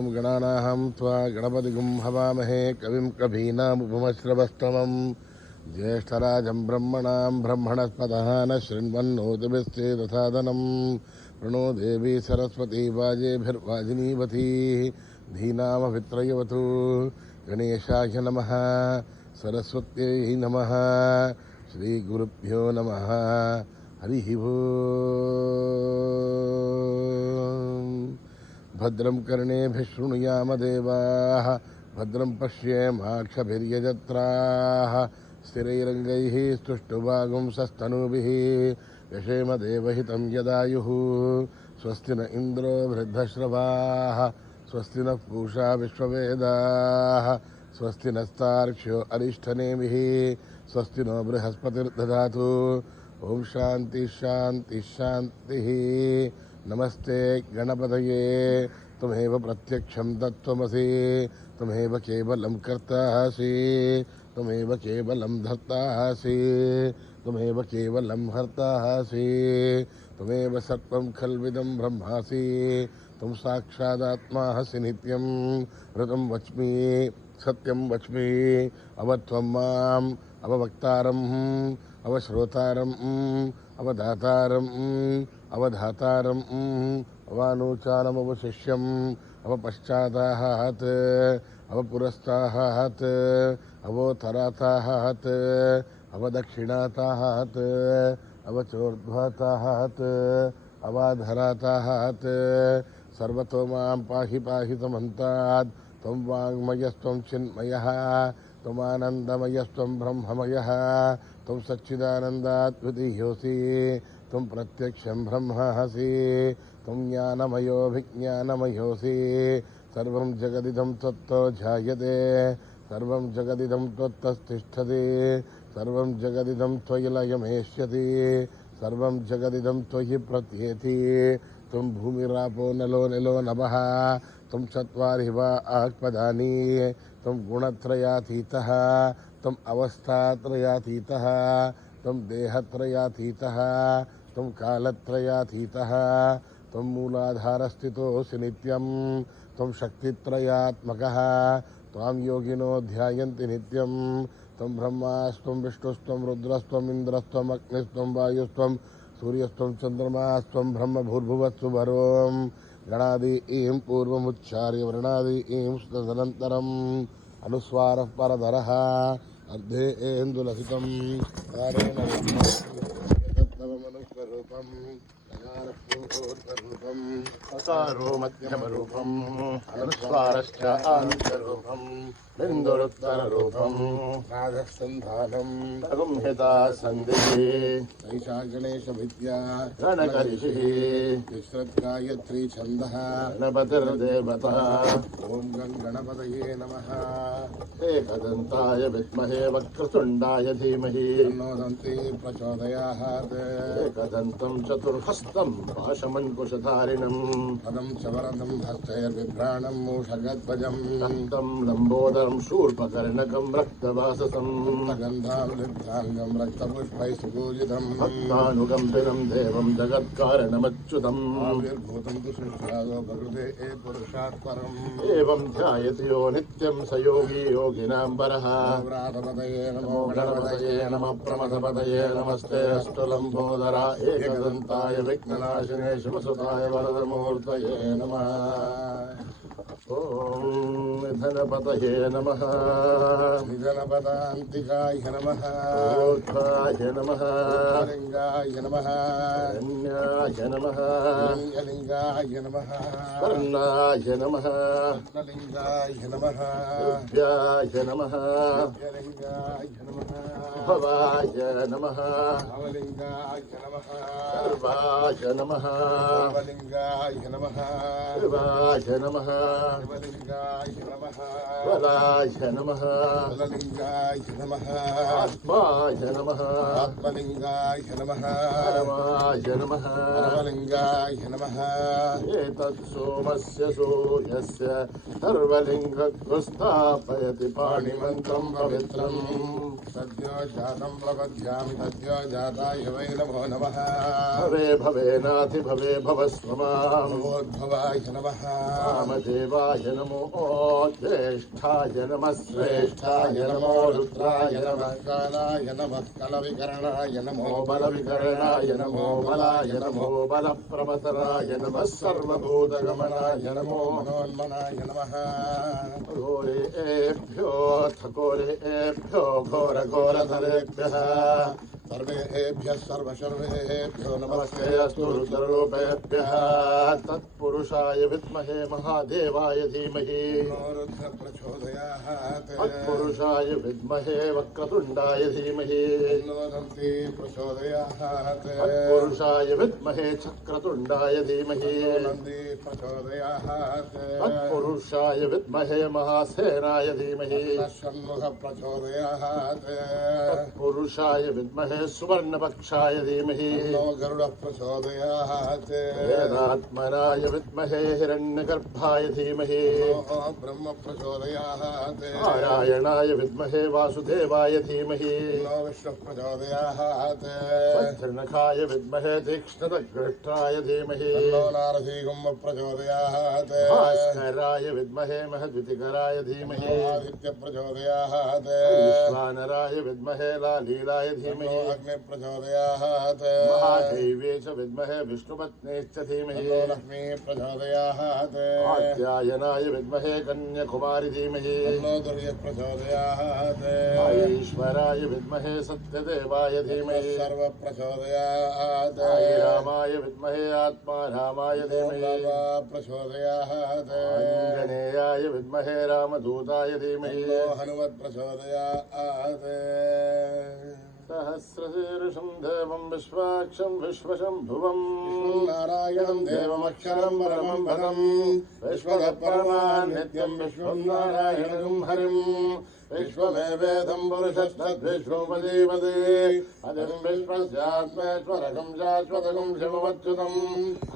ओम गणानाहं त्वा गणपतिगुं हवामहे कविं कवीनामुपमश्रवस्तमं ज्येष्ठराजं ब्रह्मणां ब्रह्मणस्पतः न शृण्वन्नोतिभिश्चेदसादनं प्रणो देवी सरस्वती वाजेभिर्वाजिनीवती धीनामभित्रयवतु गणेशाय नमः सरस्वत्यै नमः श्रीगुरुभ्यो नमः हरिः ओम् भद्रं कर्णेभिः शृणुयाम देवाः भद्रं पश्येमाक्षभिर्यजत्राः स्थिरैरङ्गैः स्तुष्टुवागुंसस्तनूभिः यशेम देवहितं यदायुः स्वस्ति न इन्द्रो वृद्धश्रवाः स्वस्ति नः पूषा विश्ववेदाः स्वस्ति नस्तार्क्ष्यो अरिष्ठनेमिः स्वस्ति नो बृहस्पतिर्दधातु ओम शांति शांति शांति। नमस्ते गणपतये त्वमेव प्रत्यक्षं तत्त्वमसि त्वमेव केवलं कर्तासि त्वमेव केवलं धर्तासि त्वमेव केवलं हर्तासि त्वमेव सर्वं खल्विदं ब्रह्मासि त्वं साक्षादात्मासि नित्यं ऋतं वच्मि सत्यं वच्मि अवत्वं माम् अववक्तारम् अवश्रोतारम् अवधातारम् अवधातारम् अवानूचानमवशिष्यम् अवपश्चाताहात् अवपुरस्ताहात् अवोत्तराताहात् अवदक्षिणाताहात् अवचोर्ध्वाताहात् अवाधराताहात् सर्वतो मां पाहि पाहि समन्तात् त्वं वाङ्मयस्त्वं चिन्मयः त्वमानन्दमयस्त्वं ब्रह्ममयः त्वं सच्चिदानन्दाद्वितीयोऽसि त्वं प्रत्यक्षं ब्रह्मासि त्वं ज्ञानमयोऽभिज्ञानमयोऽसि सर्वं जगदिदं त्वत्तो जायते सर्वं जगदिदं त्वत्तस्तिष्ठति सर्वं जगदिदं त्वयि लयमेष्यति सर्वं जगदिदं त्वयि प्रत्येति त्वं भूमिरापो नलो निलो नभः त्वं चत्वारि वा आत्मदानि त्वं गुणत्रयातीतः त्वं अवस्थात्रयातीतः त्वं देहत्रयातीतः त्वं कालत्रयातीतः त्वं मूलाधारस्थितोऽसि नित्यं त्वं शक्तित्रयात्मकः त्वां योगिनो ध्यायन्ति नित्यं त्वं ब्रह्मास्त्वं विष्णुस्त्वं रुद्रस्त्वम् इन्द्रस्त्वम् अग्निस्त्वं वायुस्त्वं सूर्यस्त्वं चन्द्रमास्त्वं ब्रह्मभूर्भुवत्सु वरों गणादि ईं पूर्वमुच्चार्य वर्णादि ईं तदनन्तरम् अनुस्वारः परधरः अर्धे एन्दुलसितं कारेण तत्तवमनुस्वरूपम् नकारपूर्वरूपम् अकारो मध्यमरूपम् अनुस्वारश्च आन्तरूपम् बिन्दुरुत्तररूपम् रागसन्धानम् अगुम्यता सन्धिः ऐषा गणेशविद्या गणकरिषिः विश्रद्गायत्री छन्दः गणपतिर्देवता ॐ गणपतये नमः एकदन्ताय विद्महे वक्रतुण्डाय धीमहि तन्नो दन्ती प्रचोदयात् एकदन्तं चतुर्हस्तं पाशमङ्कुशधारिणम् पदं च वरदं हस्तैर्बिभ्राणं मूषगध्वजं रक्तं लम्बोदरं शूर्पकर्णकं रक्तवाससं गन्धां लिप्ताङ्गं रक्तपुष्पैः सुपूजितं भक्तानुकम्पिनं देवं जगत्कारणमच्युतम् आविर्भूतं तु सृष्टादो प्रकृते पुरुषात् परम् एवं ध्यायति यो नित्यं स योगी योगिनां परः व्रातपतये नमो गणपतये नमः प्रमथपतये नमस्ते अष्टलम्बोदरा एकदन्ताय विघ्ननाशिने शिवसुताय वरदमूर्तये नमः ॐ निधनपतये नमः निधनपदान्तिकाय नमः ऊर्ध्वाय नमः लिङ्गाय नमः रण्याय नमः लिङ्गलिङ्गाय नमः कर्णाय नमः रत्नलिङ्गाय नमः दिव्याय नमः दिव्यलिङ्गाय नमः भवाय नमः भवलिङ्गाय नमः सर्वाय नमः सर्वलिङ्गाय नमः सर्वाय नमः शिवलिङ्गाय नमः బలాయ నమః బలలింగాయ నమః ఆత్మాయ నమః ఆత్మలింగాయ నమః పరమాయ నమః పరమలింగాయ నమః ఏతత్ సోమస్య సూర్యస్య సర్వలింగస్థాపయతి పాణిమంతం పవిత్రం సద్యో జాతం ప్రపద్యామి తద్యో జాతాయ వై నమో నమః భవే భవేనాథి భవే భవస్వమాం భగవద్భవాయ నమః రామదేవాయ నమో జ్యేష్ఠాయ నమః శ్రేష్ఠాయ నమో రుద్రాయ నమః కాలాయ నమః కలవికరణాయ నమో బలవికరణాయ నమో బలాయ నమో బలప్రవతరాయ నమః సర్వభూతగమనాయ నమో మనోన్మనాయ నమః ఘోరేభ్యో ఘోరేభ్యో ఘోరఘోరధరేభ్యः సర్వేభ్యः సర్వశర్వేభ్యో నమస్తే నమస్తేऽस्तु रुद्ररूपेभ्यः तत्पुरुषाय विद्महे महादेवाय धीमहि రుద్ర ప్రచోదయాత్ तत्पुरुषाय विद्महे वक्रतुण्डाय धीमहि దంతి ప్రచోదయాత్ तत्पुरुषाय विद्महे चक्रतुण्डाय धीमहि నంది ప్రచోదయాత్ तत्पुरुषाय विद्महे महासेनाय धीमहि షణ్ముఖ ప్రచోదయాత్ तत्पुरुषाय विद्महे सुवर्णपक्षाय धीमहि గరుడ ప్రచోదయాత్ वेदात्मनाय विद्महे हिरण्यगर्भाय धीमहि బ్రహ్మ ప్రచోదయాత్ नारायणाय विद्महे वासुदेवाय धीमहि విష్ణు ప్రచోదయాత్ वज्रनखाय विद्महे तीक्ष्णदग्रष्टाय धीमहि నారసింహ ప్రచోదయాత్ भास्कराय विद्महे महद्वितिकराय धीमहि ఆదిత్య ప్రచోదయాత్ विश्वानराय विद्महे लालीलाय धीमहि అగ్ని ప్రచోదయాత్ महादेव्ये च विद्महे विष्णुपत्न्यश्च धीमहि లక్ష్మీ ప్రచోదయాత్ कात्यायनाय विद्महे कन्याकुमारि धीमहि దుర్య ప్రచోదయాత్ ईश्वराय विद्महे सत्यदेवाय धीमहि సర్వ ప్రచోదయాత్ रामाय विद्महे आत्मारामाय धीमहि ప్రచోదయాత్ अञ्जनेयाय विद्महे रामदूताय धीमहि హనుమత్ ప్రచోదయాత్ सहस्रशीर्षं देवं विश्वाक्षं विश्वशम्भुवम् నారాయణం దేవమక్షరం పరమం పదం विश्वगपरमान् नित्यं विश्वं नारायणं हरिं विश्वमेवेदं पुरुषस्तद्विश्वोपजीवते अधिं विश्वस्यात्मेश्वरकं शाश्वतकं शिवमच्युतं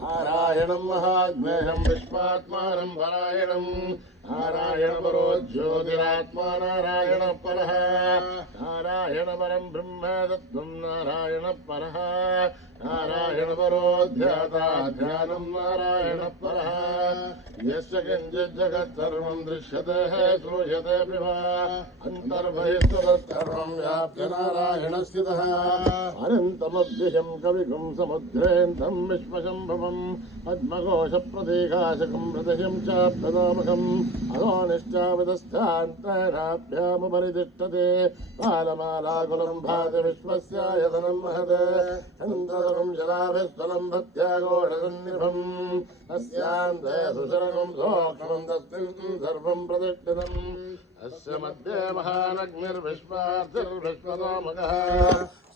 नारायणं महाज्ञेयं विश्वात्मानं परायणं नारायण परो ज्योतिरात्मा नारायण परः नारायण परं ब्रह्म तत्त्वं नारायण परः नारायण परो ध्याता ध्यानं नारायण परः यस्य किञ्चित् जगत् सर्वं दृश्यते श्रूयते विभा अन्तर्बहिस्तदत्सर्वं व्याप्य नारायण स्थितः अनन्तमव्ययं कविगुं समुद्रेऽन्तं विश्वशम्भवम् पद्मघोषप्रतीकाशकं हृदयं चाप्तदामकम् अधोनिश्चाविदस्थान्तराभ्यामुपरितिष्ठते बालमालाकुलं भाति विश्वस्यायतनं महत् चन्द्रतरुं जलाभिस्वलं भक्त्याघोषसन्निभम् अस्यान्ते सुशरकं सोक्षमं तस्मिन् सर्वं प्रतिष्ठितम् अस्य मध्ये महानग्निर्विश्वार्थिर्विश्वतोमुखः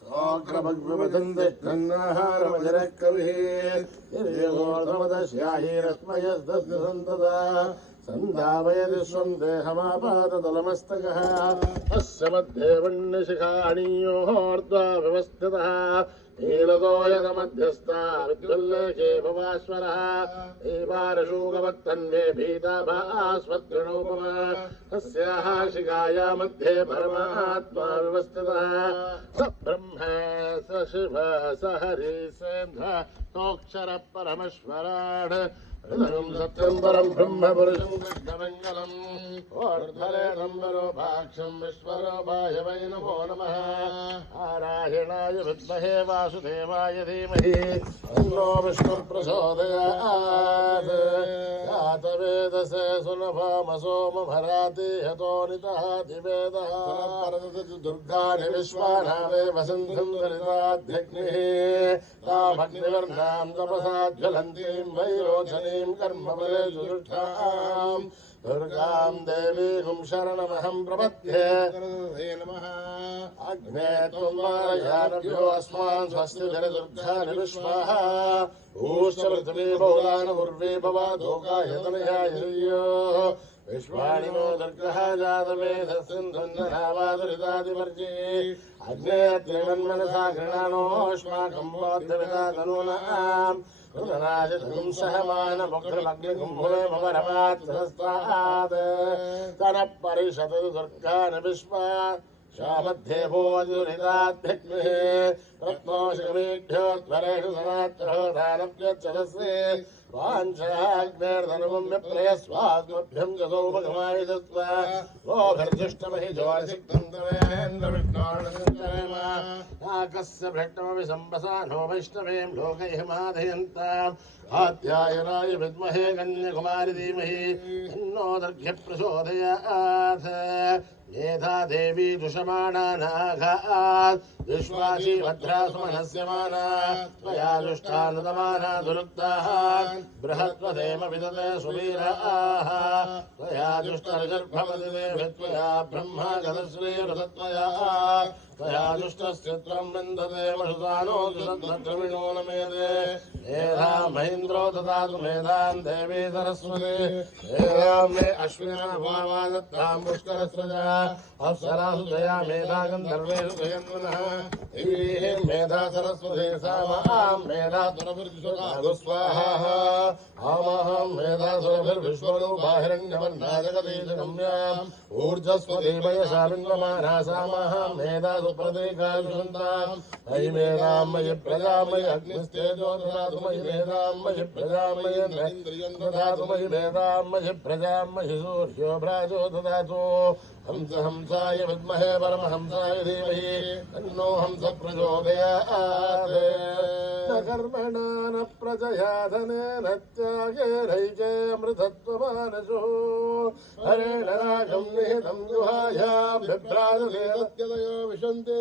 सोऽग्रभग्विवदन्तिष्ठन्नाहारमजरकविः सन्धावयति स्वं देहमापाततलमस्तकः अस्य मध्ये वह्निशिखाणीयोर्ध्वा व्यवस्थितः नीलतोयकमध्यस्था विद्युल्लेखे भवाश्वरः एवारशूकवत्तन्वे भीताभास्वत्रिणोपमा तस्याः शिखाया मध्ये परमात्मा व्यवस्थितः स ब्रह्म स शिव स हरि सेन्द्र सोऽक्षरः परमेश्वराट् हृदयं सत्यं परं ब्रह्म पुरुषं कृष्णमङ्गलम् ओर्ध्वरेदम्बरोपाक्षं विश्वरूपाय वै नमो नमः नारायणाय विद्महे वासुदेवाय धीमहि तन्नो विष्णुप्रचोदयात् जातवेदसे सुलभामसोमभराति हतोनितः दिवेदः दुर्गाणि विश्वानावे वसन्तं दरिताध्यग्निः तामग्निवर्णां तपसा ज्वलन्तीं वैरोचनीं कर्मबले सुदुष्टाम् दुर्गां देवीं शरणमहं प्रपद्ये अग्ने त्वं वारयानभ्यो अस्मान् स्वस्ति जलदुर्गानि विश्वाः ऊश्च पृथिवी बहुलान उर्वी भवादोकायतनया हिर्यो विश्वाणि नो दुर्गः जातवेदस्सिन्धुन्ननावादुरितादिवर्जे अग्ने त्रिमन्मनसा गृणानोऽस्माकं बोद्धविता तनूनाम् रुदनाजधनुं सहमानमुग्रमग्निकुम्भुवे मम रमात्सहस्रात् तनः परिषदु दुर्गान् विश्वा शामध्ये भोजुरिताद्भिग्निः रत्नोषमीढ्योत्तरेषु सनात्रहो दानव्यच्छदस्ये वाञ्छाग्नेर्धनुमं व्यप्रयस्वाद्भ्यं च सौभगमाय दत्त्वा गोभिर्दुष्टमहि जोरसिक्तं तवेन्द्रविष्णोर्णसञ्चरेम नाकस्य भृष्टमपि सम्पसानो वैष्णवीं लोकैः माधयन्ताम् आध्यायनाय विद्महे कन्याकुमारी धीमहि तन्नो दर्घ्यः प्रचोदयात् मेधा देवी दुषमाणा नाघात् विश्वासी भद्रा सुमनस्यमाना त्वया दुष्टानुदमाना दुरुक्ताः बृहत्वदेम विदते सुवीराः त्वया दुष्टर्गर्भवदिते वित्वया ब्रह्मा गतश्रीरसत्वया त्वया दुष्टस्य त्वं विन्दते वसुतानो दुरद्रविणो न मेदे मेधां महेन्द्रो ददातु मेधां देवी सरस्वती मेधां मे अश्विना भावादत्तां पुष्करस्रजा अप्सरासु जया मेधा गन्धर्वेषु जयन्वनः दिवीः मेधा सरस्वती सा मां मेधा सुरभिर्विश्वनादु स्वाहा आमहं मेधा सुरभिर्विश्वरूपा हिरण्यवर्णा जगदीशगम्याम् ऊर्जस्वतीमयसा बिन्वमाना सा मां मेधा सुप्रतीका सुषन्ताम् अयि मेधां मयि प्रजां मयि अग्निस्तेजो ददातु मयि मेधां मयि प्रजां मयि इन्द्रियं ददातु मयि मेधां मयि प्रजां मयि सूर्यो भ्राजो ददातु हंस हंसाय विद्महे परमहंसाय धीमहि तन्नो हंस प्रचोदयात् न कर्मणा न प्रजया धनेन त्यागेनैके अमृतत्वमानसो हरेण रागं निहितं गुहायां बिभ्राजते तद्यतयो विशन्ते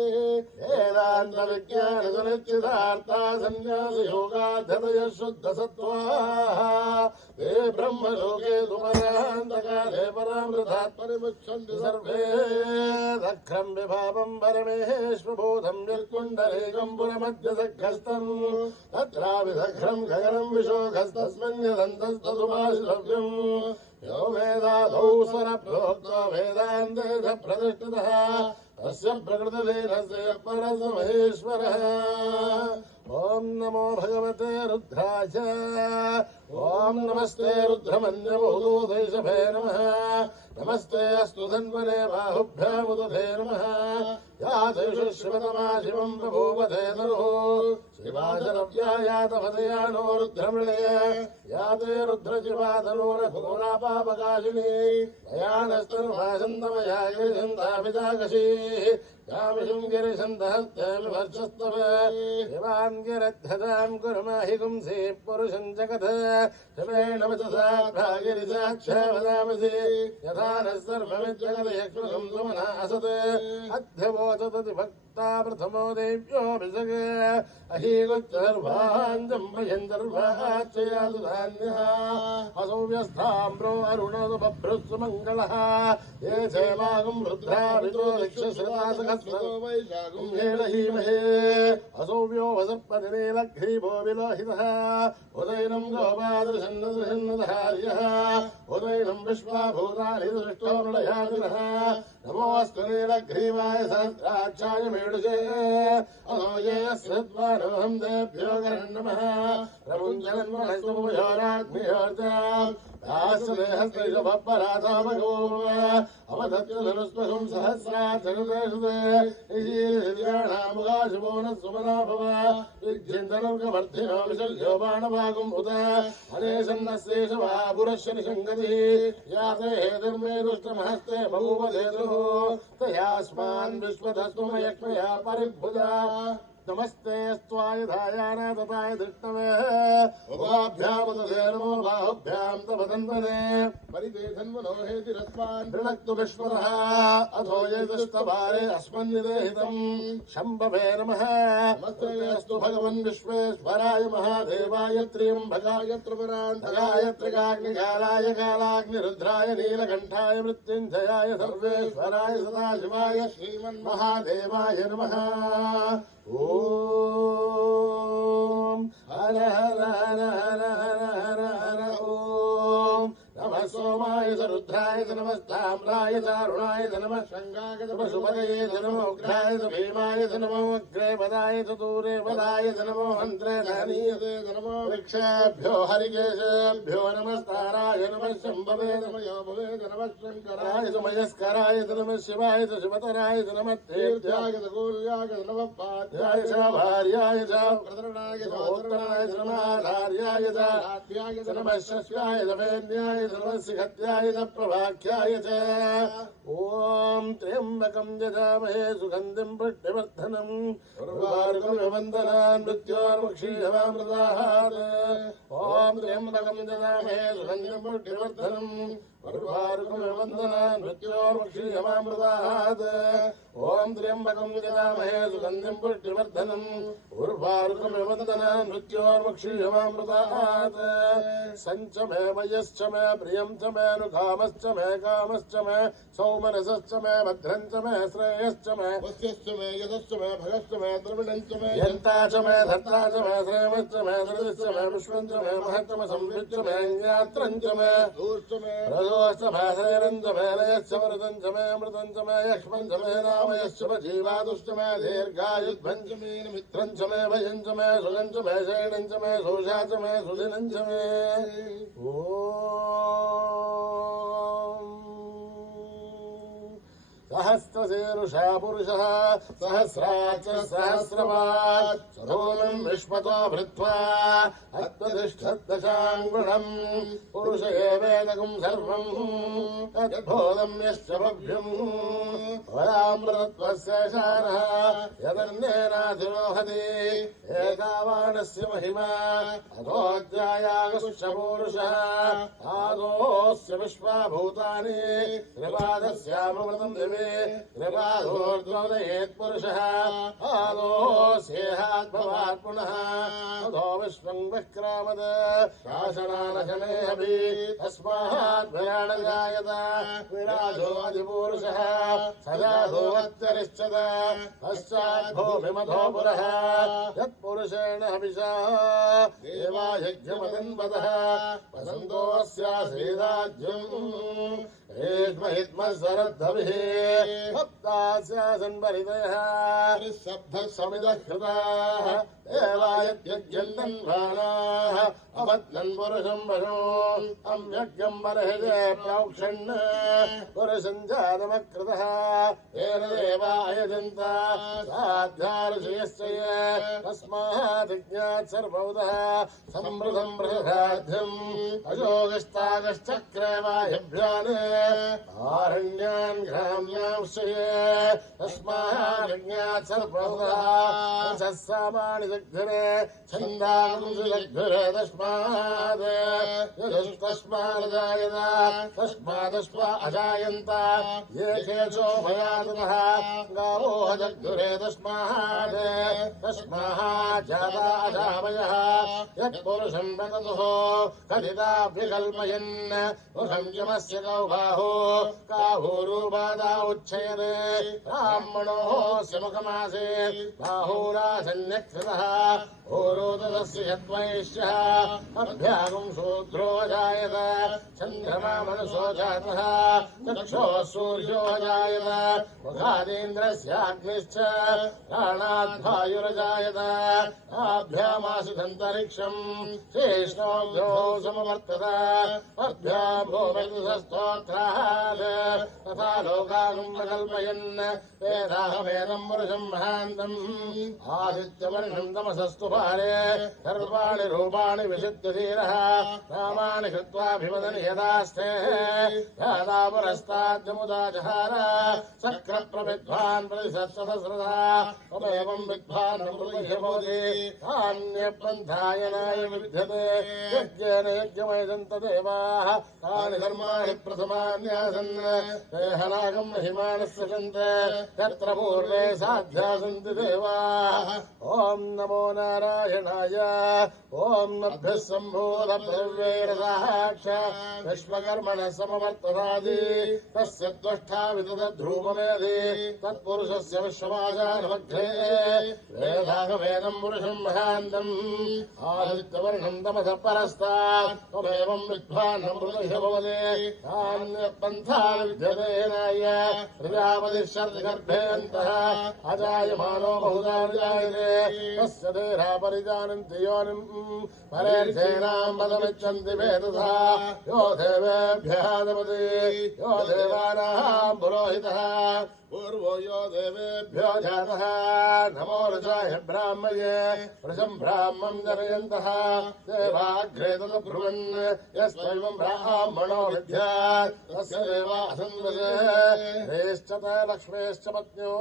वेदान्तविज्ञानसुनिश्चितार्था सन्न्यासयोगाध्यतयः शुद्धसत्त्वाः ते ब्रह्मलोके सुपरान्तकाले परामृतात् परिमुच्यन्ति सर्वे दख्रं विभावं परमेश्वरबोधं यत्कुण्डलेकं पुरमध्यसखस्तम् तत्राविदख्रं गगनं विशोकस्तस्मिन् यदन्तस्तदुपासितव्यम् यो वेदादौ स्वरप्रोक्तो वेदान्ते च प्रतिष्ठितः तस्य प्रकृतिलीनस्य परमहेश्वरः ॐ नमो भगवते रुद्राय ॐ नमस्ते रुद्रमन्यभूतोदेशभे नमः नमस्ते अस्तु धन्वने बाहुभ्यामुदधे नमः या देषु शिवतमा शिवं बभूवधे नरुः शिवाचरव्यायातपदयानो रुद्रमृणय या ते रुद्रशिवातनोरघोरापापकाशिनी दयानस्तनुभाषन्तमया गिरिशन्ताभिजागशीः यामिषुं गिरिशन्तहस्तेमि वर्चस्तवे शिवान् गिरद्धतां कुर्माहि पुंसि पुरुषं जगत् शिवेण वचसा गिरिसाक्षा वदामसि यथा नः सर्वमिज्जगदयक्ष्मकं सुमना असत् अध्यवोचतति भक्ता प्रथमो देव्योऽभिषग अहीगुच्चर्वाञ्जम्भयञ्जर्वाच्चयातु धान्यः असौ व्यस्थाम्रो अरुणोपभ्रुः मङ्गलः ये क्षेमागुं रुद्राभितो दिक्षश्रितासहस्रो वैशाखुं हेलहीमहे असौ व्यो वसत्पतिनीलग्रीवो विलोहितः उदैनं गोपादृशन्नदृशन्नधार्यः उदैनं विश्वाभूतानि दृष्टो नृयादिनः नमोऽस्तु नीलग्रीवाय सहस्राक्षाय मेढुजे अनो ये श्रुत्वानोऽहं देभ्यो गरन्नमः प्रमुञ्जलन्मनस्तमुयोराग्नियोर्जाम् दासदेहस्त्रैषभपराधामगोर्व अवधत्युधनुस्पशुं सहस्राचरुतेषुते निशीर्षिर्याणामुगाशुभो नः सुमना भव विज्यन्तनर्गवर्धिनो विशल्यो बाणभागुम् उत अनेशन्नस्येषवा पुरस्य निषङ्गतिः याते हेतिर्मे दुष्टमहस्ते बभूवधेतुः तयास्मान् विश्वधस्त्वमयक्ष्मया परिभुजा नमस्ते स्वाय धायाना तथाय दृष्टवे उपाभ्यामुदधे नमो बाहुभ्यां तव तन्वने परिदेधन्वनो हेतिरस्मान् दृढक्तु विश्वरः अथो यैतस्तभारे अस्मन्निदेहितम् शम्भवे नमः नमस्ते अस्तु भगवन् विश्वेश्वराय महादेवाय त्र्यम्बकाय त्रिपुरान्तकाय त्रिकाग्निकालाय कालाग्निरुद्राय नीलकण्ठाय मृत्युञ्जयाय सर्वेश्वराय सदाशिवाय श्रीमन्महादेवाय नमः ओम हर हर हर हर हर हर हर ओम नमः सोमाय च रुद्राय च नमः ताम्राय च अरुणाय च नमः शङ्गाय च पशुपतये च नमो उग्राय च भीमाय च नमो अग्रे पदाय च दूरे पदाय च नमो हन्त्रे धनीयते च नमो वृक्षेभ्यो हरिकेशेभ्यो नमस्ताराय नमः शम्भवे नमयो भवे च नमः शङ्कराय च मयस्कराय च नमः शिवाय च शिवतराय च नमः तीर्थ्याय च गूर्याय च नमः पाद्याय च भार्याय च प्रतरणाय च उत्तराय च नमः आधार्याय च आद्याय च नमः शस्याय च वेद्याय च नमः सिखत्याय च प्रभाख्याय च ॐ त्र्यम्बकं यजामहे सुगन्धिं पुष्टिवर्धनम् उर्वारुकमिव वन्दनान् मृत्योर्मुक्षीयमामृतात् ॐ त्र्यम्बकं यजामहे सुगन्धिं पुष्टिवर्धनम् उर्वारुकमिव वन्दनान् मृत्योर्मुक्षीयमामृतात् ॐ त्र्यम्बकं यजामहे सुगन्धिं पुष्टिवर्धनम् उर्वारुकमिव वन्दनान् मृत्योर्मुक्षीयमामृतात् सञ्च मे मयश्च मे प्रियं च मे नुकामश्च मे कामश्च मे सौमनसश्च मे भद्रं च मे श्रेयश्च मे वस्यश्च मे यशश्च मे भगश्च मे द्रविणं च मे यन्ता च मे धत्ता च मे श्रेयश्च मे धृतिश्च मे विश्वं च मे महत्च मे संविच्च मे ज्ञात्रं च मे दूश्च मे रजोश्च मे शरीरं च मे लयश्च मृतं च मे अमृतं च मे यक्ष्मं च मे रामयश्च मे जीवादुश्च मे दीर्घायुध्वं च मे मित्रं च मे भयं च मे सुगं च मे शयनं च मे सोषा च मे सुदिनं च मे सहस्रशीर्षा पुरुषः सहस्राच्च सहस्रवात् सधूमं विश्वतो भृत्वा अत्वतिष्ठद्दशाङ्गुणम् पुरुष एवेदकं सर्वम् तद्बोधं यश्च भव्यम् वरामृतत्वस्य शानः यदन्येनाधिरोहति एकावानस्य महिमा अधोऽध्यायागश्च पुरुषः आदोऽस्य विश्वाभूतानि त्रिपादस्यामृतं दिवे कृपाधोर्ध्वोदयेत् पुरुषः आदोऽस्येहात् भवात् पुनः अधो विश्वं विक्रामद शासनानशने अपि तस्मात् भयानगायत विराजो अधिपुरुषः सदाधोऽत्यरिष्यत पश्चात् भूमिमधो पुरः यत्पुरुषेण हविषा देवा यज्ञमदन्वतः वसन्तोऽस्यासीदाज्यम् रेष्महित्मस्वरद्धभिः भक्तास्यासन्वरितयः सब्धः समिदः कृताः देवायत्यज्यन्तन्वानाः अवत्नन् पुरुषं वशो अम्यज्ञं बर्हिजे प्रोक्षन् पुरुषं जातमकृतः तेन देवायजन्त साध्याऋषयश्च ये तस्मादिज्ञात् सर्वौतः समृतं बृहदाध्यम् अयोगस्तागश्चक्रे वायभ्यान् आरण्यान् ग्राम्यांश्च ये तस्मादिज्ञात् सर्वौतः सामानि दग्धरे छन्दांसुदग्धरे तस्मात् यदुस्तस्मादजायत तस्मादस्मा अजायन्त ये केशो भयातनः गावो दग्धरे तस्मात् जाता अजावयः यत्पुरुषं वदतुः कथिताभ्यकल्पयन् पुरुषं यमस्य कौबाहो काहूरूपादा उच्छयते ब्राह्मणोऽस्य मुखमासे बाहूरासन्यक्षतः होरोदस्य यद्वैश्यः अभ्यागं शूद्रो जायत चन्द्रमा मनसो जातः चक्षुः सूर्यो जायत मुखादेन्द्रस्याग्निश्च प्राणाद्वायुरजायत आभ्यामासिदन्तरिक्षम् शेषोभ्यो समवर्तत अभ्यां भूमिर्दुषस्तोत्रात् तथा लोकागं प्रकल्पयन् वेदाहवेदं पुरुषं महान्तम् आदित्यवर्णं तमसस्तु पारे सर्वाणि रूपाणि विशुद्धधीरः नामानि कृत्वाभिवदन् यदास्ते यादा पुरस्ताद्यमुदा जहार शक्रप्रविद्वान् प्रतिसत्सहस्रदा तमेवं विद्वान् भवति कान्यपन्थायनाय विद्यते यज्ञेन यज्ञमयजन्त देवाः तानि धर्माणि प्रथमान्यासन् देहनागं महिमानस्य सन्ते यत्र पूर्वे साध्या सन्ति देवाः ॐ नमो नारायणाय नारायणाय ओम नभ्यः सम्भूत प्रव्यैरदाक्ष विश्वकर्मणः समवर्तनादि तस्य त्वष्टा विदधध्रूपमेधि तत्पुरुषस्य विश्वमाजानमग्रे वेदागवेदं पुरुषं महान्तम् आदित्यवर्णं तमसः परस्तात् त्वमेवं विद्वानमृतस्य भवते नान्यपन्था विद्यते नाय प्रजापतिश्चर्तिगर्भेऽन्तः अजायमानो बहुधा जायते तस्य देहा परिजानन्ति योनिम् परेर्षेणां पदमिच्छन्ति वेदसा यो देवेभ्यः दपति यो देवानां पुरोहितः पूर्वो यो देवेभ्यो जातः नमो ऋषाय ब्राह्मये वृषं ब्राह्मं जनयन्तः देवाग्रे तद्ब्रुवन् यस्त्वैवं ब्राह्मणो विद्यात् तस्य देवा असन्वसे रेश्च लक्ष्मेश्च पत्न्यो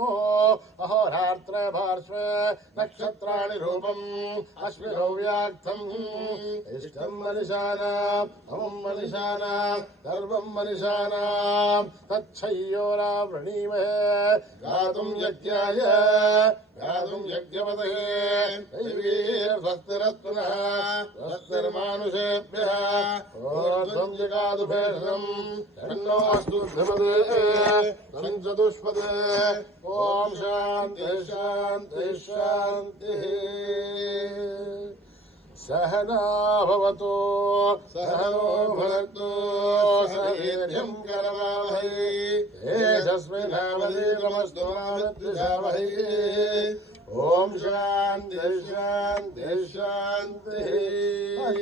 अहोरात्रे पार्श्वे नक्षत्राणि रूपम् अश्विनौ व्याक्तम् इष्टं मनिषाणाम् अमुं मनिषाणाम् सर्वं मनिषाणाम् तच्छय्योरावृणीमहे गातुं यज्ञाय गातुं यज्ञपतये स्वस्तिरस्तुनः स्वस्तिर्मानुषेभ्यः ऊर्ध्वं जगादुभेषणम् तन्नोऽस्तु ध्रुवदे सञ्चतुष्पदे ॐ शान्तिः शान्तिः शान्तिः सहना भवतु सहनो भुनक्तु सह वीर्यं करवावहै तेजस्विनावधीतमस्तु मा विद्विषावहै ओम शांति शांति शांति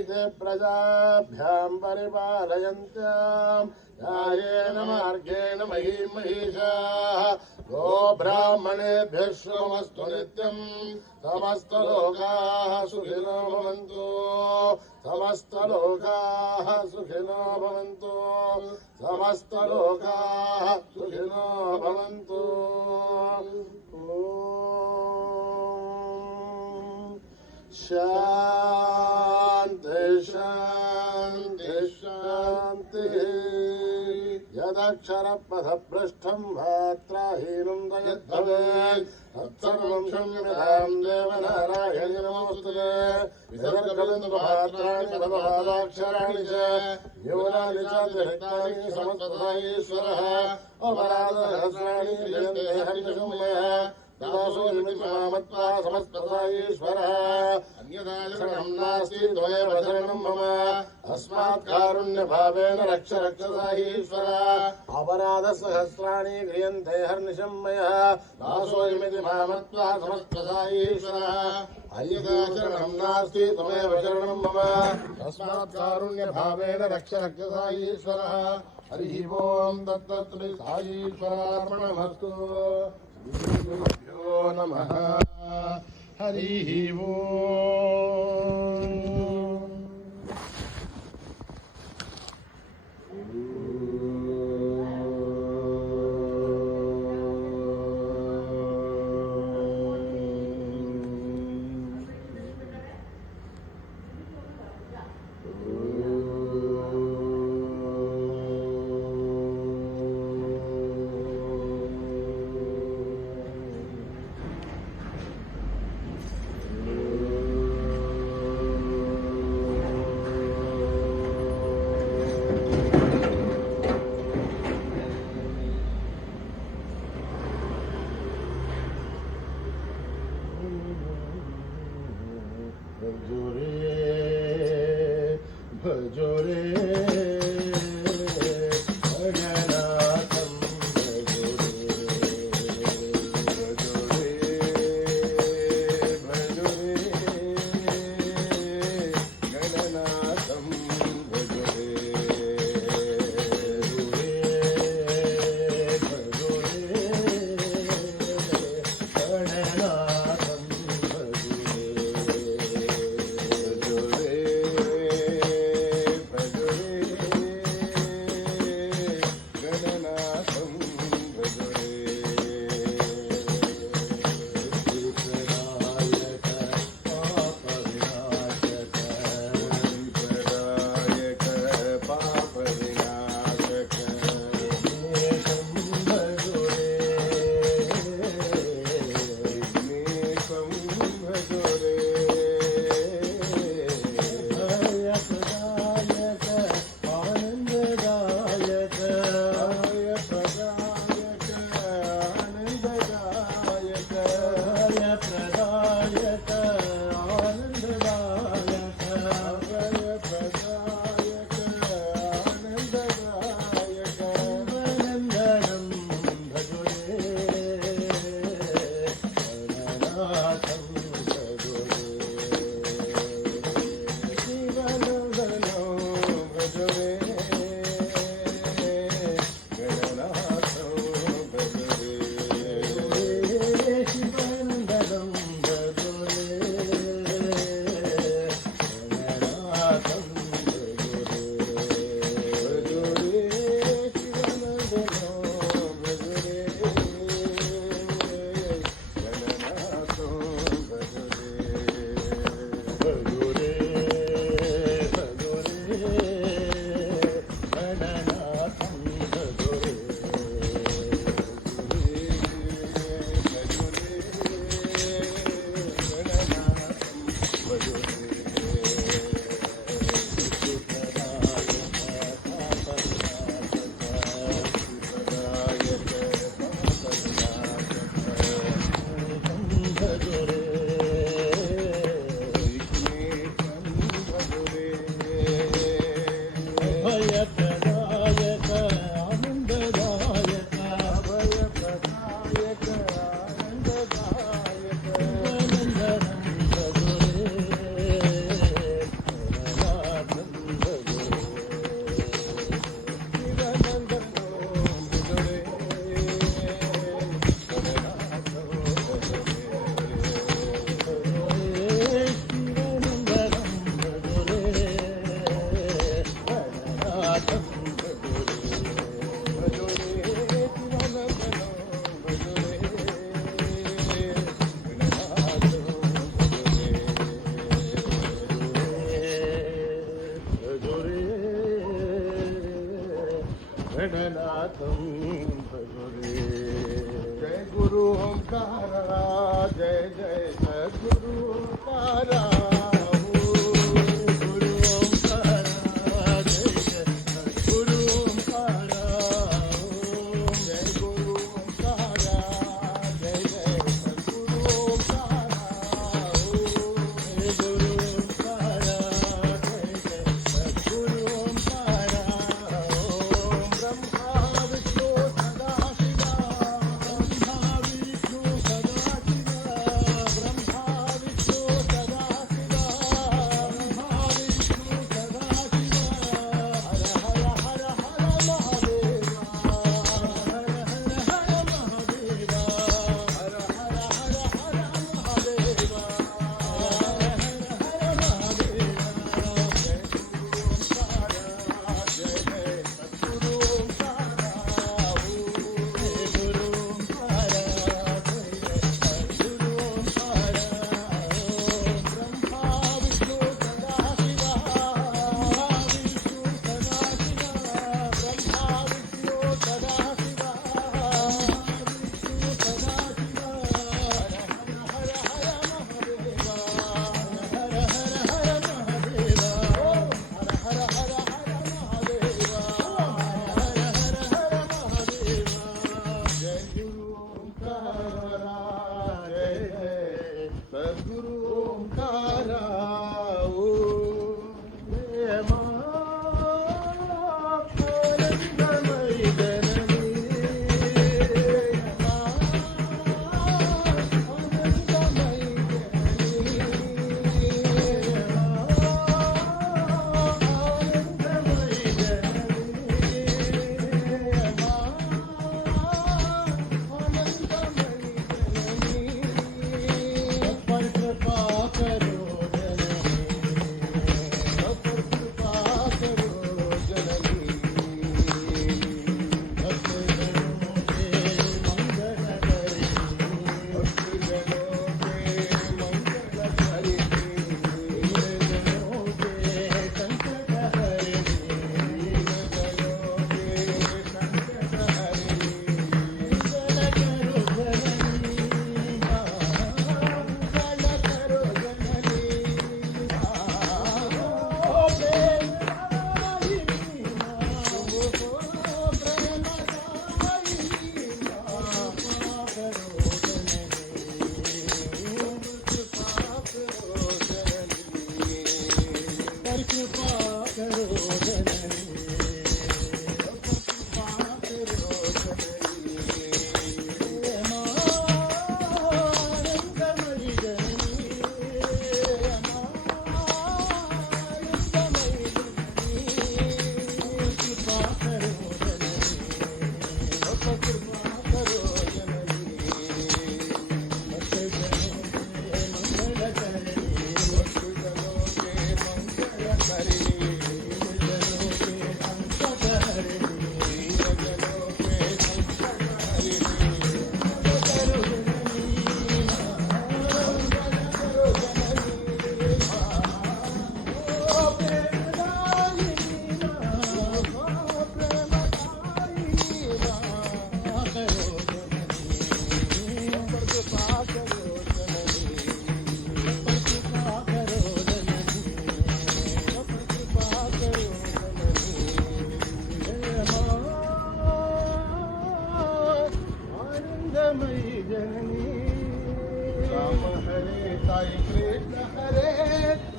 इति प्रजाभ्यां परिपालयन्त्यां न्यायेन मार्गेण महीं महिषाः गो ब्राह्मणेभ्यः शुभमस्तु नित्यं समस्तलोकाः सुखिनो भवन्तु समस्तलोकाः सुखिनो भवन्तु समस्तलोकाः सुखिनो भवन्तु शांति शांति शांति यदक्षरपथभ्रष्टं मात्राहीनं यद्भवेत् तत्सर्वं क्षम्यतां देवनारायणि नमोऽस्तुते विसर्गबिन्दुमात्राणि पदपादाक्षराणि च न्यूनानि च अतिरिक्तानि समस्ततः ईश्वरः अपराधसहस्राणि क्रियन्ते हरिशुमयः दासोऽनिमित्तमामत्वा समस्ततः ईश्वरः अन्यथा शरणं नास्ति त्वमेव शरणं मम अस्मात् कारुण्यभावेन रक्ष रक्षसा ईश्वरः अपराधसहस्राणि क्रियन्ते हर्निशं मया दासोऽनिमिति मामत्वा समस्ततः ईश्वरः अन्यथा शरणं नास्ति त्वमेव शरणं मम अस्मात् कारुण्यभावेन रक्ष रक्षसा ईश्वरः हरिः ओं तत्तत् साईश्वरार्पणमस्तु गुरुभ्यो नमः हरिः ओम् तं भजे। जय गुरु ओंकारा, जय जय सद्गुरु ओंकारा।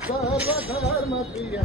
सर्वधर्म प्रिय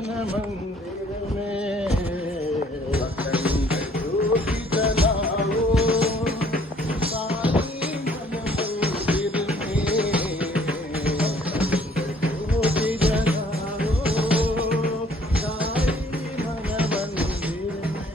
मन मंदिर में अखंड ज्योति जलाओ साई मन मंदिर में ज्योति जलाओ साई मन मंदिर में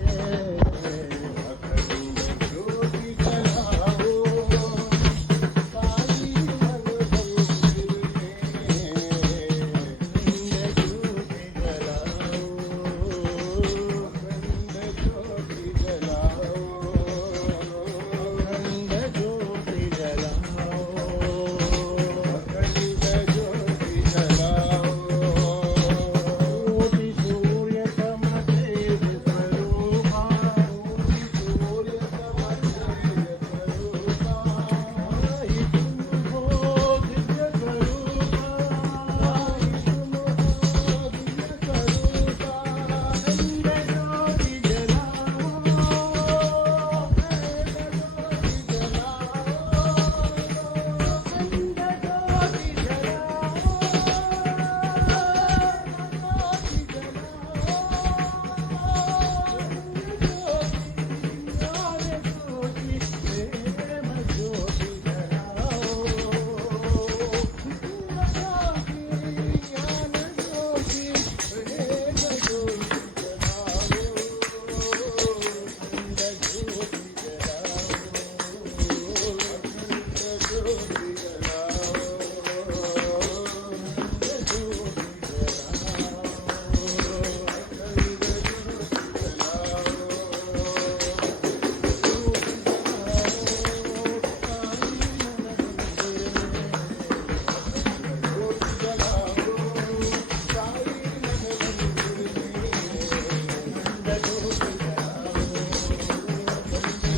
अखंड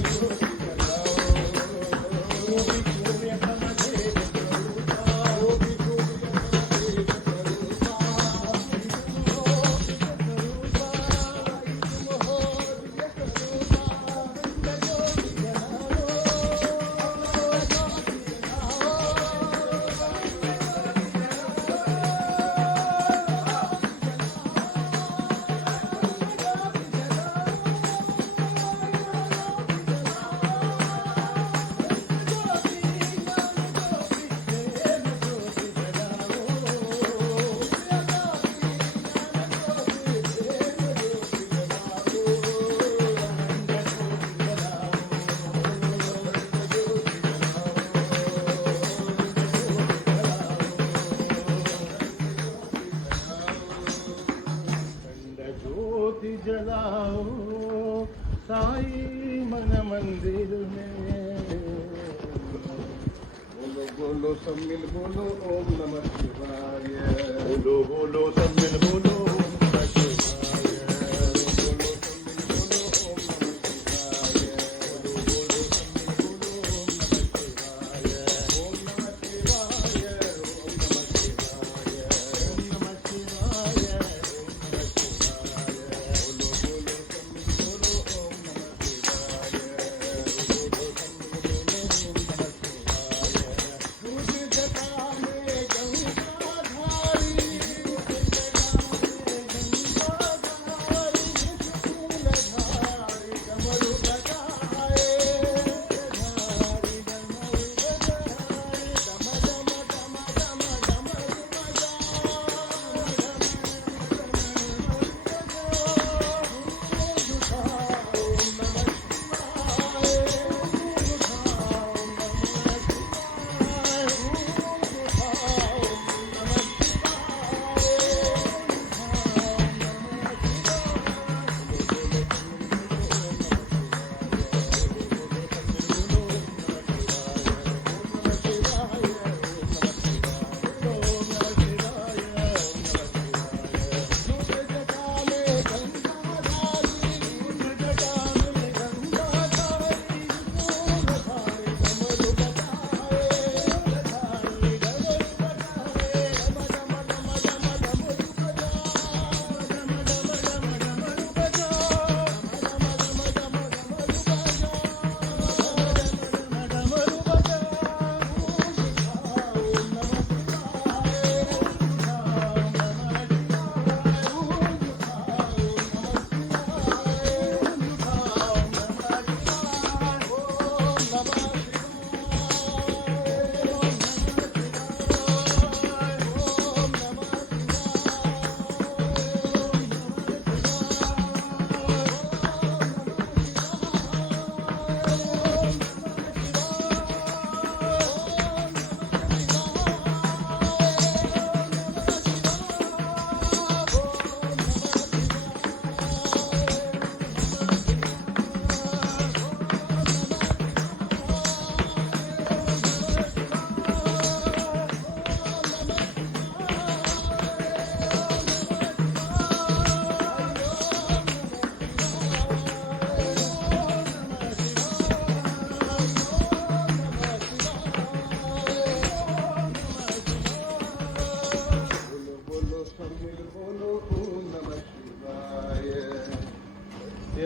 ज्योति जलाओ साई मन जलाओ साई मन मंदिर में बोलो बोलो सब मिल बोलो ओम नमः शिवाय बोलो बोलो सब मिल बोलो ओम नमः शिवाय बोलो सब मिल बोलो ओम नमः शिवाय बोलो बोलो सब मिल बोलो ओम नमः शिवाय ओम नमः शिवाय ओम नमः शिवाय ओम नमः शिवाय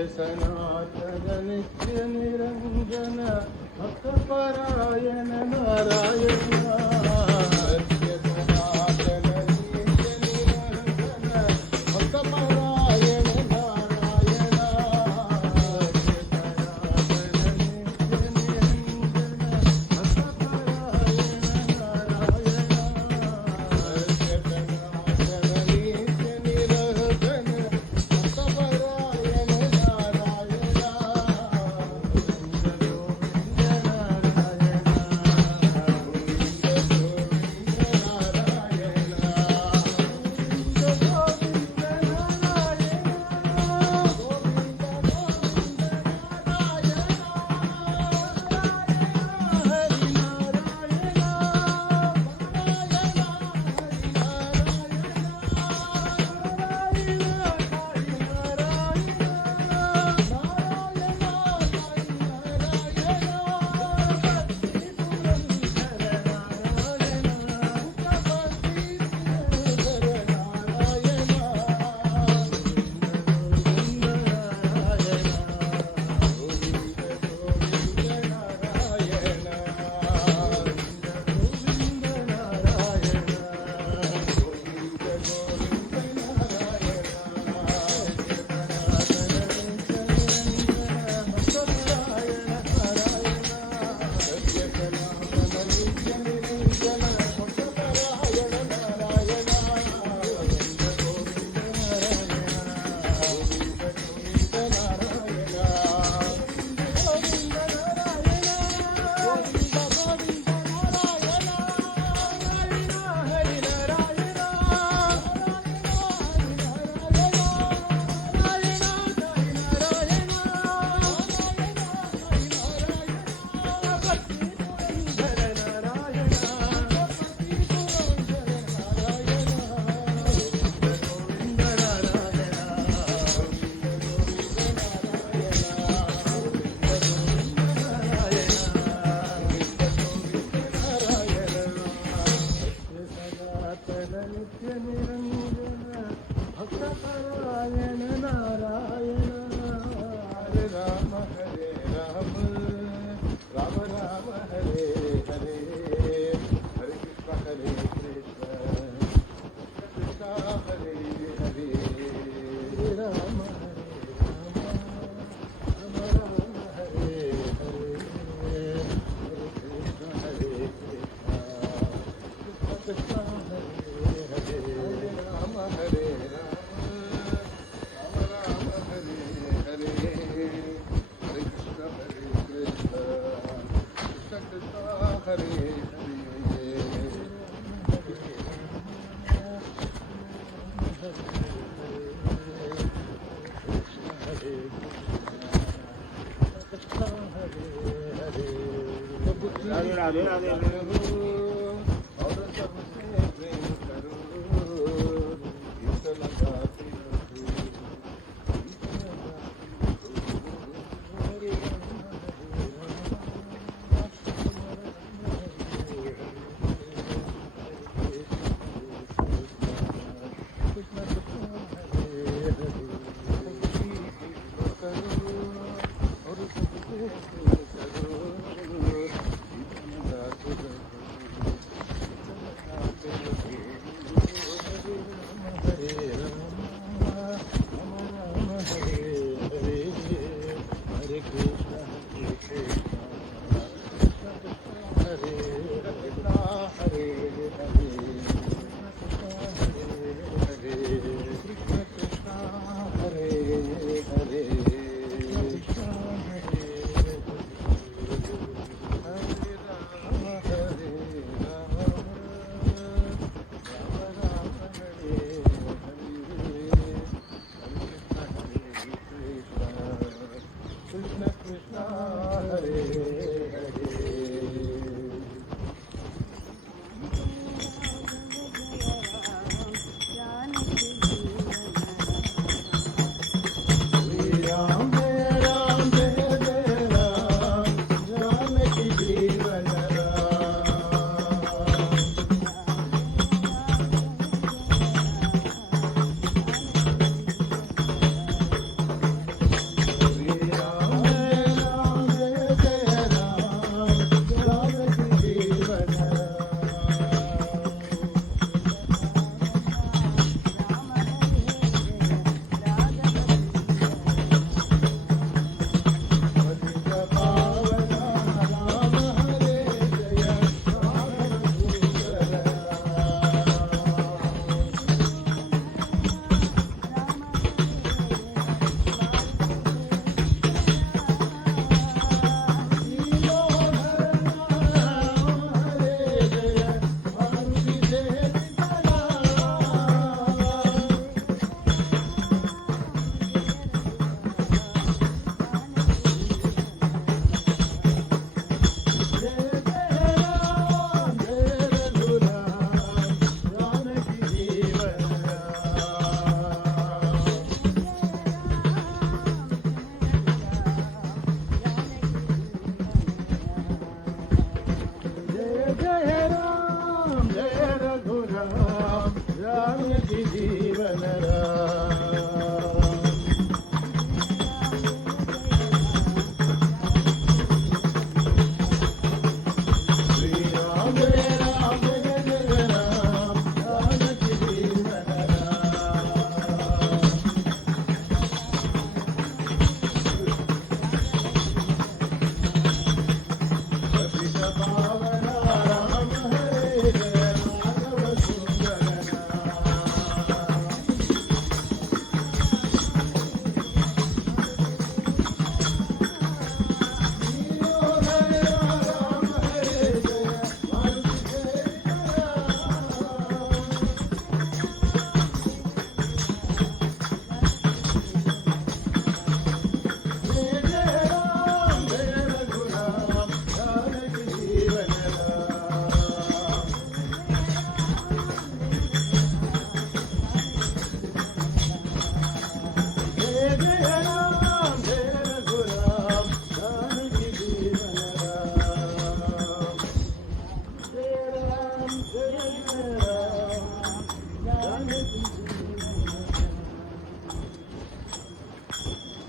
सनातन नित्य निरंजन भक्त परायण नारायण सत्य सनातन नित्य निरंजन भक्त परायण नारायण सत्य सनातन नित्य निरंजन भक्त परायण नारायण सत्य सनातन नित्य निरंजन भक्त परायण राधे राधे राधे और सबसे प्रेम करो गीत लगाते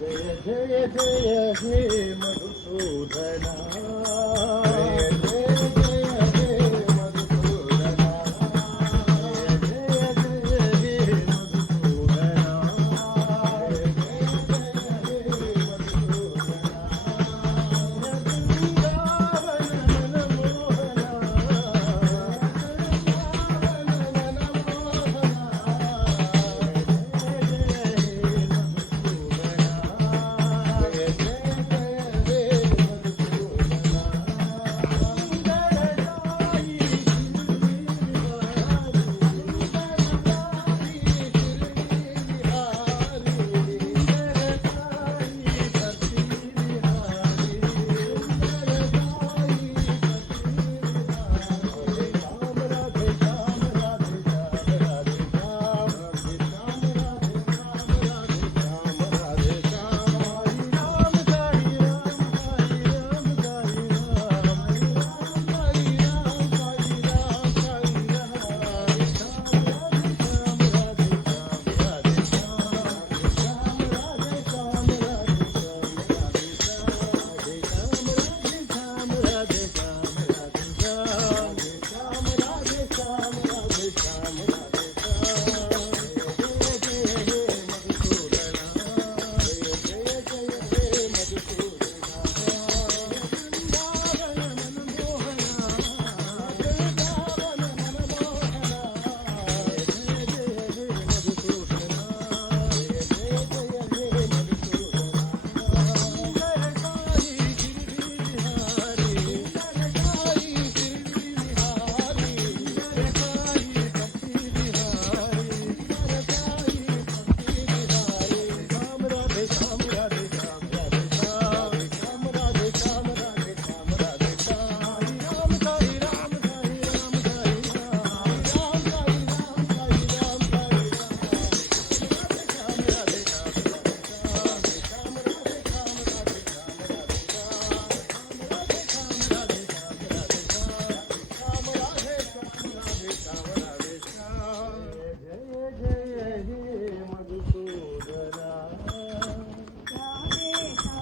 జయ జయ జయ హే మధుసూదన జయ జయ జయ హే మధుసూదన జయ జయ జయ హే మధుసూదన జయ జయ జయ హే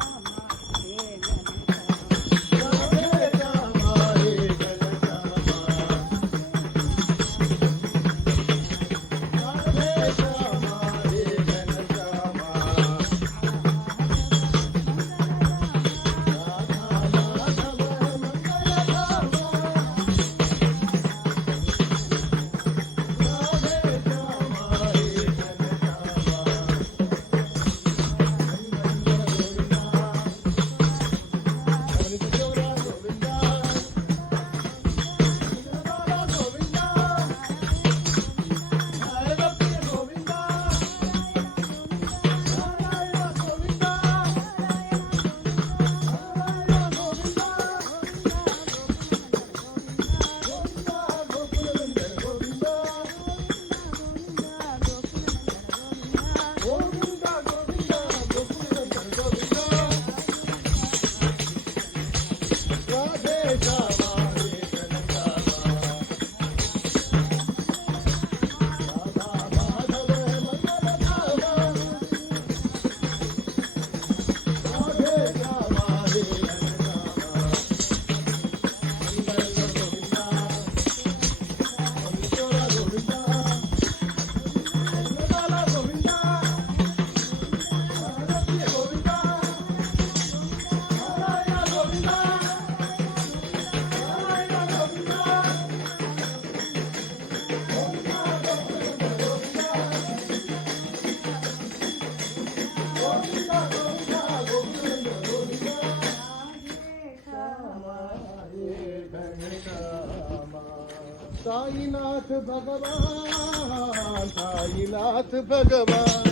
साईनाथ भगवान साईनाथ भगवान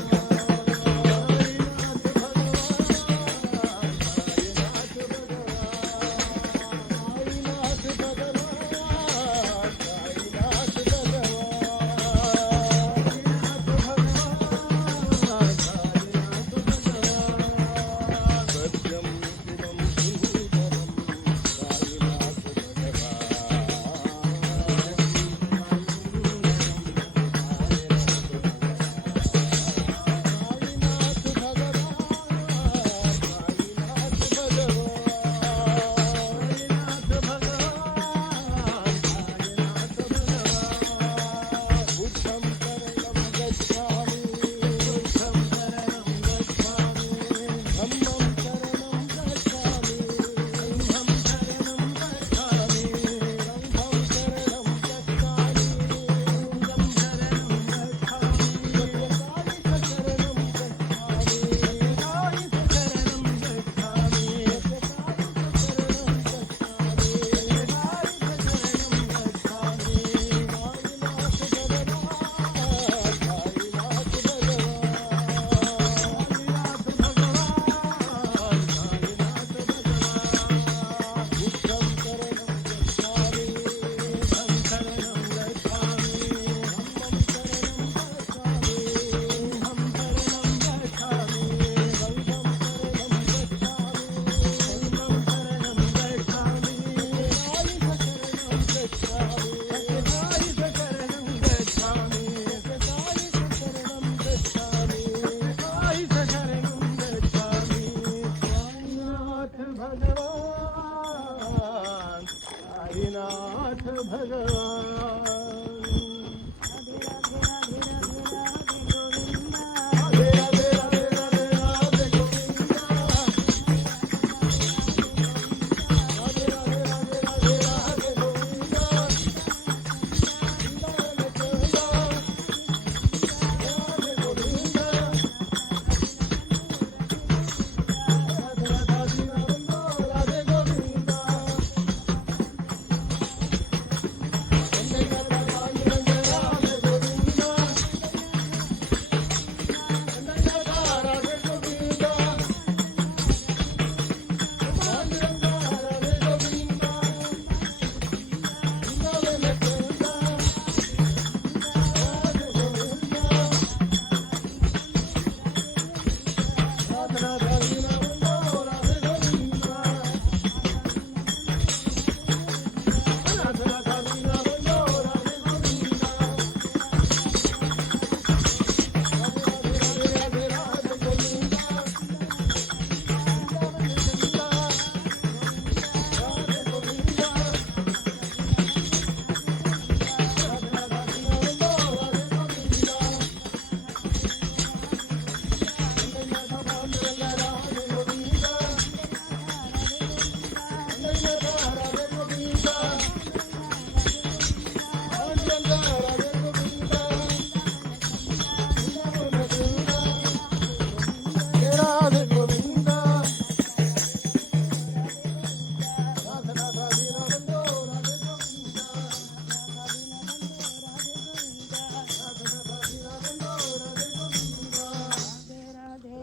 भगवान।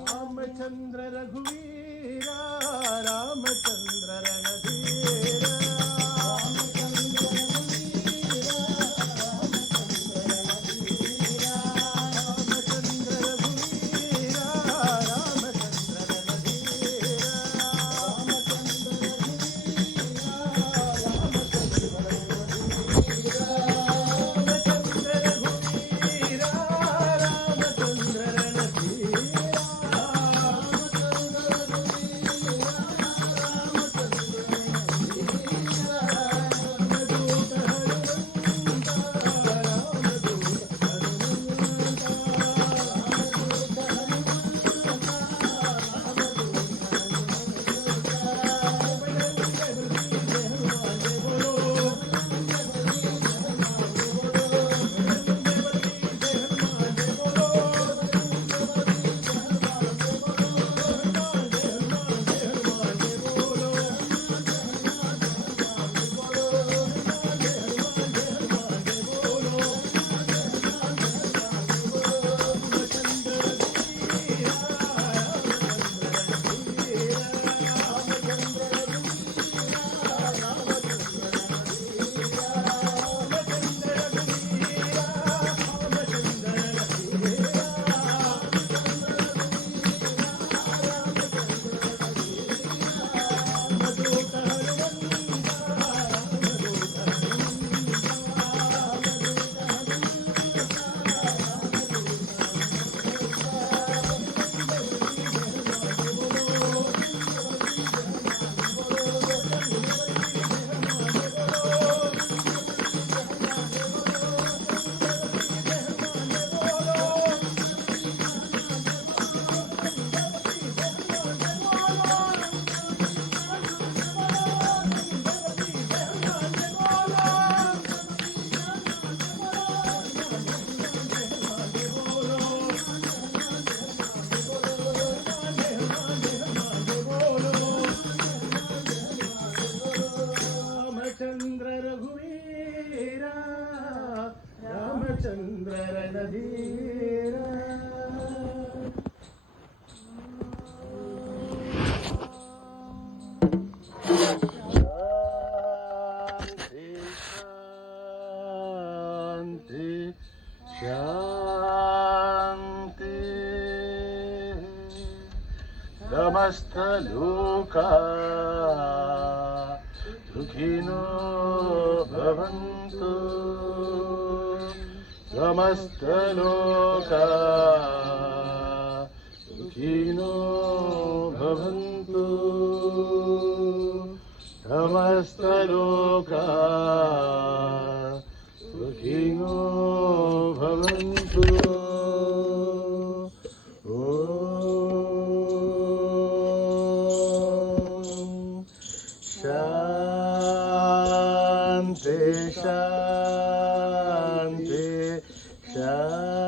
रामचंद्र रघुवीरा रामचंद्र रणधीरा रामचंद्र रणधीरा शांति शांति समस्त लोका सुखिनो भवन्तु समस्त लोका सुखिनो भवन्तु समस्त लोका शांति शांति।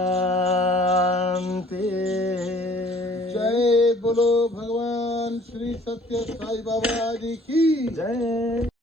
जय बोलो भगवान श्री सत्य साई बाबा जी की जय।